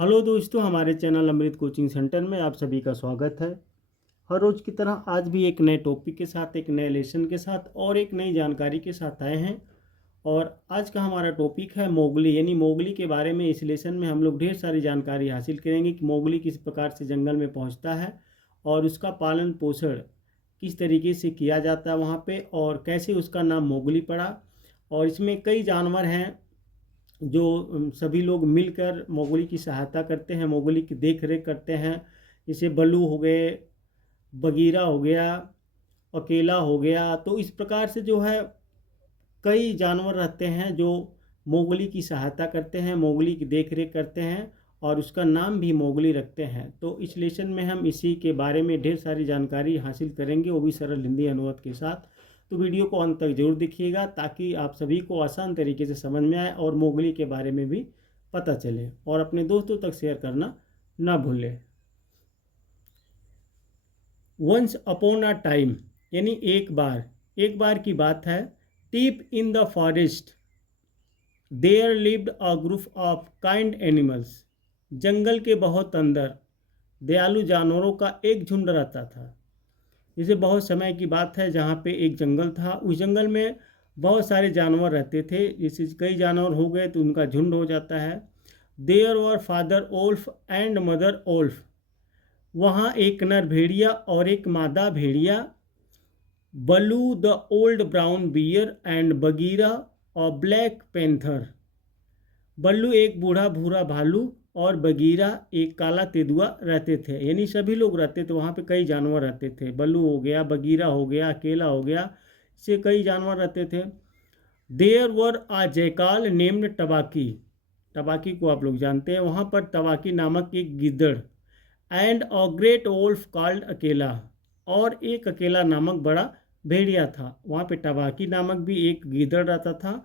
Hello दोस्तों, हमारे channel अमृत coaching centre में आप सभी का स्वागत है। हर रोज़ की तरह आज भी एक नए टॉपिक के साथ, एक नए लेसन के साथ और एक नई जानकारी के साथ आए हैं। और आज का हमारा टॉपिक है मोगली, यानी मोगली के बारे में। इस लेसन में हम लोग ढेर सारी जानकारी हासिल करेंगे कि मोगली किस प्रकार से जंगल में पहुंचता है और उसका पालन पोषण किस तरीके से किया जाता है वहाँ पे, और कैसे उसका नाम मोगली पड़ा। और इसमें कई जानवर हैं जो सभी लोग मिलकर मोगली की सहायता करते हैं, मोगली की देख रेख करते हैं। जैसे बल्लू हो गए, बगीरा हो गया, अकेला हो गया। तो इस प्रकार से जो है कई जानवर रहते हैं जो मोगली की सहायता करते हैं, मोगली की देख रेख करते हैं और उसका नाम भी मोगली रखते हैं। तो इस लेसन में हम इसी के बारे में ढेर सारी जानकारी हासिल करेंगे, वो भी सरल हिंदी अनुवाद के साथ। तो वीडियो को अंत तक जरूर देखिएगा ताकि आप सभी को आसान तरीके से समझ में आए और मोगली के बारे में भी पता चले, और अपने दोस्तों तक शेयर करना ना भूलें। वंस अपॉन अ टाइम, यानी एक बार की बात है। Deep in the forest there lived a group of kind animals, जंगल के बहुत अंदर दयालु जानवरों का एक झुंड रहता था। जैसे बहुत समय की बात है जहाँ पे एक जंगल था, उस जंगल में बहुत सारे जानवर रहते थे। जैसे कई जानवर हो गए तो उनका झुंड हो जाता है। There were father wolf and mother wolf, वहाँ एक नर भेड़िया और एक मादा भेड़िया। Baloo the old brown bear and Bagheera और ब्लैक पैंथर, बल्लू एक बूढ़ा भूरा भालू और बगीरा एक काला तेंदुआ रहते थे। यानी सभी लोग रहते थे वहाँ पे, कई जानवर रहते थे। बल्लू हो गया, बगीरा हो गया, अकेला हो गया, इससे कई जानवर रहते थे। देयर वर आ जयकाल नेम्ड टबाकी, टबाकी को आप लोग जानते हैं, वहाँ पर टबाकी नामक एक गिद्दड़। And a great wolf called Akela, और एक अकेला नामक बड़ा भेड़िया था। वहाँ पे टबाकी नामक भी एक गिद्दड़ रहता था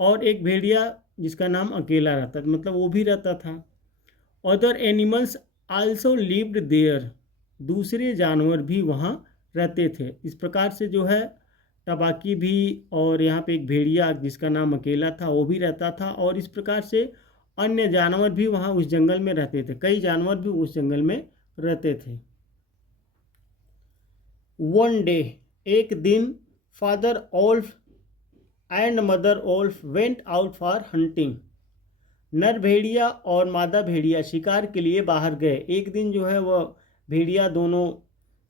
और एक भेड़िया जिसका नाम अकेला रहता था, मतलब वो भी रहता था। Other animals also lived there, दूसरे जानवर भी वहाँ रहते थे। इस प्रकार से जो है टबाकी भी, और यहाँ पे एक भेड़िया जिसका नाम अकेला था वो भी रहता था, और इस प्रकार से अन्य जानवर भी वहाँ उस जंगल में रहते थे। कई जानवर भी उस जंगल में रहते थे। वन डे, एक दिन, father wolf and mother wolf went out for hunting, नर भेड़िया और मादा भेड़िया शिकार के लिए बाहर गए। एक दिन जो है वह भेड़िया दोनों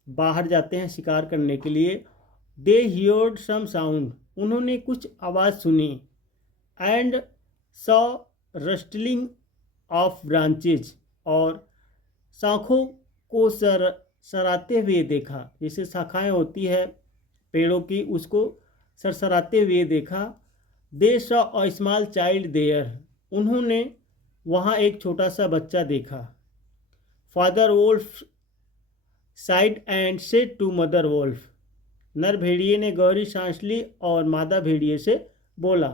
बाहर जाते हैं शिकार करने के लिए। दे हियर्ड सम साउंड, उन्होंने कुछ आवाज़ सुनी। एंड सॉ रस्टलिंग ऑफ ब्रांचेज, और शाखों को सराते हुए देखा। जैसे शाखाएं होती है पेड़ों की, उसको सरसराते हुए देखा। They saw a small child there, उन्होंने वहाँ एक छोटा सा बच्चा देखा। Father wolf sighed and said to mother wolf, नर भेड़िए ने गहरी सांस ली और मादा भेड़िए से बोला।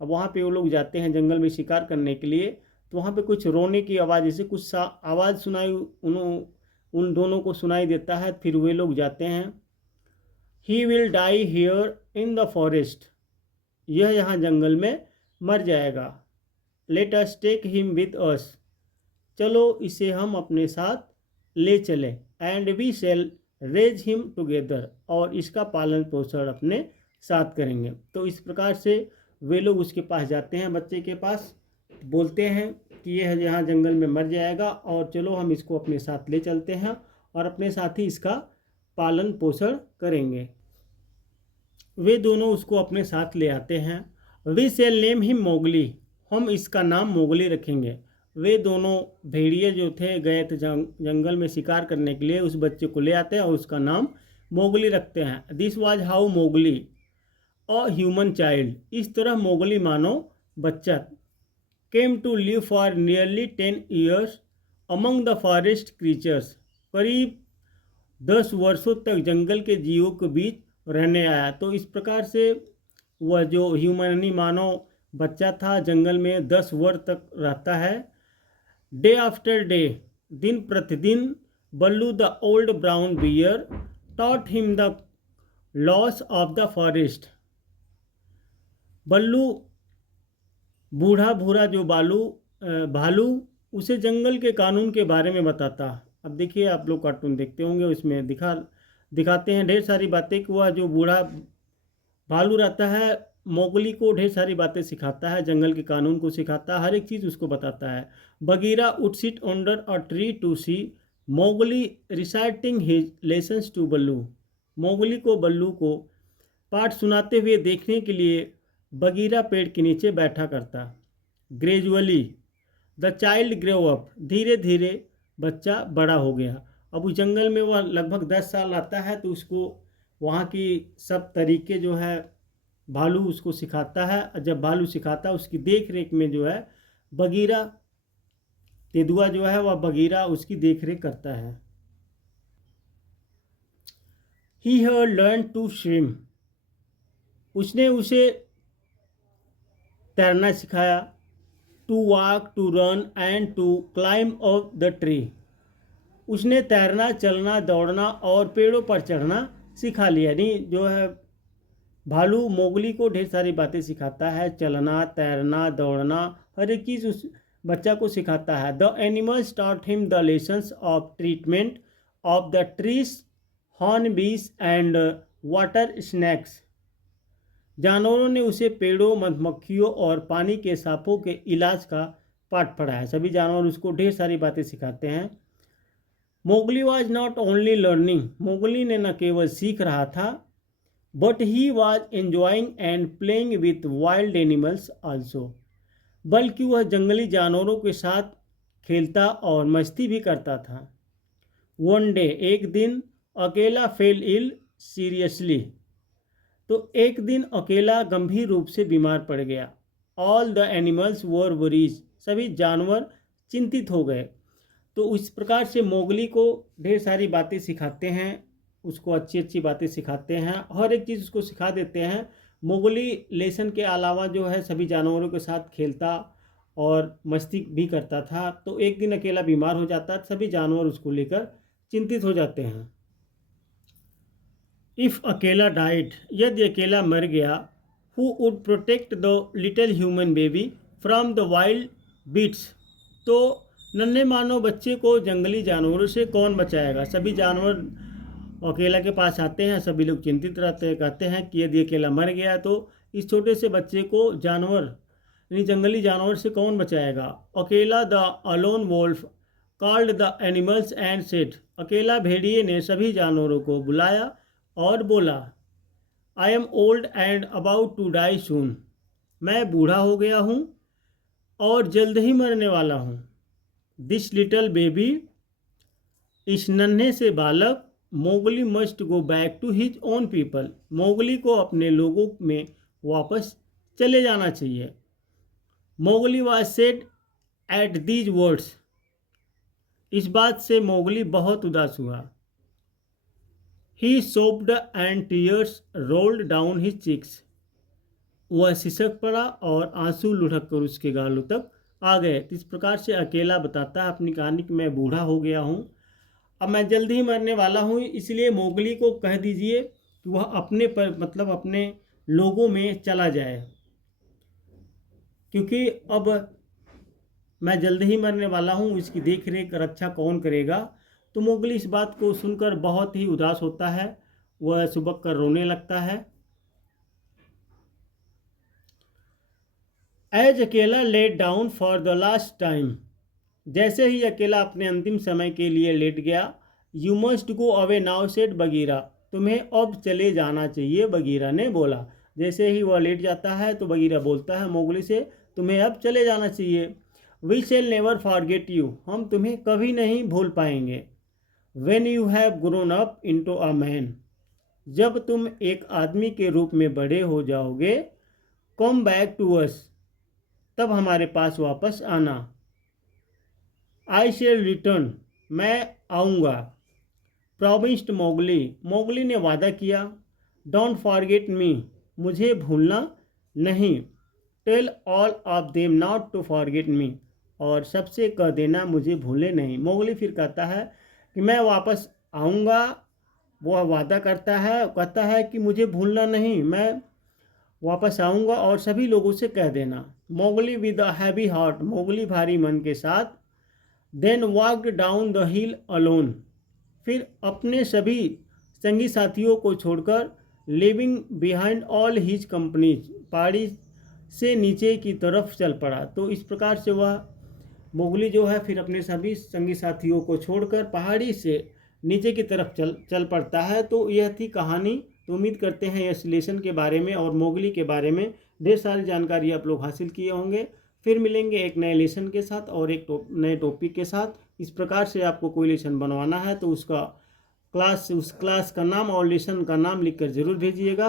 अब वहाँ पे वो लोग जाते हैं जंगल में शिकार करने के लिए, तो वहाँ पे कुछ रोने की आवाज़, जैसे कुछ आवाज़ सुनाई उन दोनों को सुनाई देता है। फिर वे लोग जाते हैं। He will die here in the forest, यह यहाँ जंगल में मर जाएगा। Let us take him with us, चलो इसे हम अपने साथ ले चलें। And we shall raise him together, और इसका पालन पोषण अपने साथ करेंगे। तो इस प्रकार से वे लोग उसके पास जाते हैं, बच्चे के पास, बोलते हैं कि यह यहाँ जंगल में मर जाएगा और चलो हम इसको अपने साथ ले चलते हैं और अपने साथ ही इसका पालन पोषण करेंगे। वे दोनों उसको अपने साथ ले आते हैं। We shall name him Mowgli, हम इसका नाम मोगली रखेंगे। वे दोनों भेड़िए जो थे गए थे जंगल में शिकार करने के लिए, उस बच्चे को ले आते हैं और उसका नाम मोगली रखते हैं। This was how Mowgli a human child, इस तरह मोगली मानव बच्चा came to live for nearly 10 years among the forest creatures, करीब 10 वर्षों तक जंगल के जीवों के बीच रहने आया। तो इस प्रकार से वह जो ह्यूमन मानव बच्चा था जंगल में 10 वर्ष तक रहता है। डे आफ्टर डे, दिन प्रतिदिन, Baloo the old brown bear taught him the laws of the forest, Baloo बूढ़ा भूरा जो भालू उसे जंगल के कानून के बारे में बताता। अब देखिए, आप लोग कार्टून देखते होंगे, उसमें दिखाते हैं ढेर सारी बातें कि वह जो बूढ़ा भालू रहता है मोगली को ढेर सारी बातें सिखाता है, जंगल के कानून को सिखाता है, हर एक चीज़ उसको बताता है। Bagheera would sit under a tree to see Mowgli reciting his lessons to Baloo. Mowgli को बल्लू को पाठ सुनाते हुए देखने के लिए बगीरा पेड़ के नीचे बैठा करता। Gradually the child grow up, धीरे धीरे बच्चा बड़ा हो गया। अब उस जंगल में वह लगभग 10 साल रहता है, तो उसको वहाँ की सब तरीके जो है भालू उसको सिखाता है। जब भालू सिखाता है, उसकी देख रेख में जो है बगीरा तेंदुआ जो है वह बगीरा उसकी देख रेख करता है। He had learn to swim, उसने उसे तैरना सिखाया। To walk, to run and to climb of the tree, उसने तैरना, चलना, दौड़ना और पेड़ों पर चढ़ना सिखा लिया। यानी जो है भालू मोगली को ढेर सारी बातें सिखाता है, चलना, तैरना, दौड़ना, हर एक चीज़ उस बच्चा को सिखाता है। The animals taught him the lessons of treatment of the trees, horn बीस एंड वाटर स्नैक्स, जानवरों ने उसे पेड़ों, मधुमक्खियों और पानी के सांपों के इलाज का पाठ पढ़ाया। सभी जानवर उसको ढेर सारी बातें सिखाते हैं। Mowgli was not only learning, Mowgli ने न केवल सीख रहा था, but he was enjoying and playing with wild animals also, बल्कि वह जंगली जानवरों के साथ खेलता और मस्ती भी करता था। वन डे, एक दिन, अकेला फेल इल सीरियसली, तो एक दिन अकेला गंभीर रूप से बीमार पड़ गया। All the animals were worries, सभी जानवर चिंतित हो गए। तो इस प्रकार से मोगली को ढेर सारी बातें सिखाते हैं, उसको अच्छी अच्छी बातें सिखाते हैं, हर एक चीज़ उसको सिखा देते हैं। मोगली लेसन के अलावा जो है सभी जानवरों के साथ खेलता और मस्ती भी करता था। तो एक दिन अकेला बीमार हो जाता, सभी जानवर उसको लेकर चिंतित हो जाते हैं। इफ़ अकेला डाइड, यदि अकेला मर गया, who would protect the little human baby from the wild beasts, तो नन्हे मानव बच्चे को जंगली जानवरों से कौन बचाएगा। सभी जानवर अकेला के पास आते हैं, सभी लोग चिंतित रहते हैं, कहते हैं कि यदि अकेला मर गया तो इस छोटे से बच्चे को जानवर यानी जंगली जानवर से कौन बचाएगा। Akela the alone wolf called the animals and said, Akela भेड़िए ने सभी जानवरों को बुलाया और बोला, I am old and about to die soon, मैं बूढ़ा हो गया हूँ और जल्द ही मरने वाला हूँ। दिस लिटिल बेबी, इस नन्हे से बालक, Mowgli must go back to his own people, Mowgli को अपने लोगों में वापस चले जाना चाहिए। Mowgli was sad at these words, इस बात से मोगली बहुत उदास हुआ। He sobbed and tears rolled down his cheeks, वह सिसक पड़ा और आंसू लुढ़क कर उसके गालों तक आ गए। इस प्रकार से अकेला बताता है अपनी कहानी कि मैं बूढ़ा हो गया हूँ, अब मैं जल्द ही मरने वाला हूँ, इसलिए मोगली को कह दीजिए कि वह अपने पर मतलब अपने लोगों में चला जाए, क्योंकि अब मैं जल्द ही मरने वाला हूँ, इसकी देख रेख रक्षा कौन करेगा। तो मोगली इस बात को सुनकर बहुत ही उदास होता है, वह सुबह कर रोने लगता है। As Akela laid down for the last time, जैसे ही अकेला अपने अंतिम समय के लिए लेट गया, you must go away now said Bagheera, तुम्हें अब चले जाना चाहिए, बगीरा ने बोला। जैसे ही वह लेट जाता है तो बगीरा बोलता है मोगली से, तुम्हें अब चले जाना चाहिए। We shall never forget you, हम तुम्हें कभी नहीं भूल पाएंगे। When you have grown up into a man, जब तुम एक आदमी के रूप में बड़े हो जाओगे, कम बैक टू अस, तब हमारे पास वापस आना। आई शेल रिटर्न, मैं आऊँगा। प्रॉमिस्ड मोगली, मोगली ने वादा किया। डोंट फॉरगेट मी, मुझे भूलना नहीं। Tell all of them not to forget me, और सबसे कह देना मुझे भूले नहीं। मोगली फिर कहता है कि मैं वापस आऊँगा, वह वादा करता है, कहता है कि मुझे भूलना नहीं, मैं वापस आऊँगा और सभी लोगों से कह देना। Mowgli with a heavy heart, Mowgli भारी मन के साथ then walked down the hill alone, फिर अपने सभी संगी साथियों को छोड़कर living behind all his companies, पहाड़ी से नीचे की तरफ चल पड़ा। तो इस प्रकार से वह मोगली जो है फिर अपने सभी संगी साथियों को छोड़कर पहाड़ी से नीचे की तरफ चल पड़ता है। तो यह थी कहानी। तो उम्मीद करते हैं इस लेसन के बारे में और मोगली के बारे में ढेर सारी जानकारी आप लोग हासिल किए होंगे। फिर मिलेंगे एक नए लेसन के साथ और एक नए टॉपिक के साथ। इस प्रकार से आपको कोई लेसन बनवाना है तो उस क्लास का नाम और लेसन का नाम लिखकर ज़रूर भेजिएगा।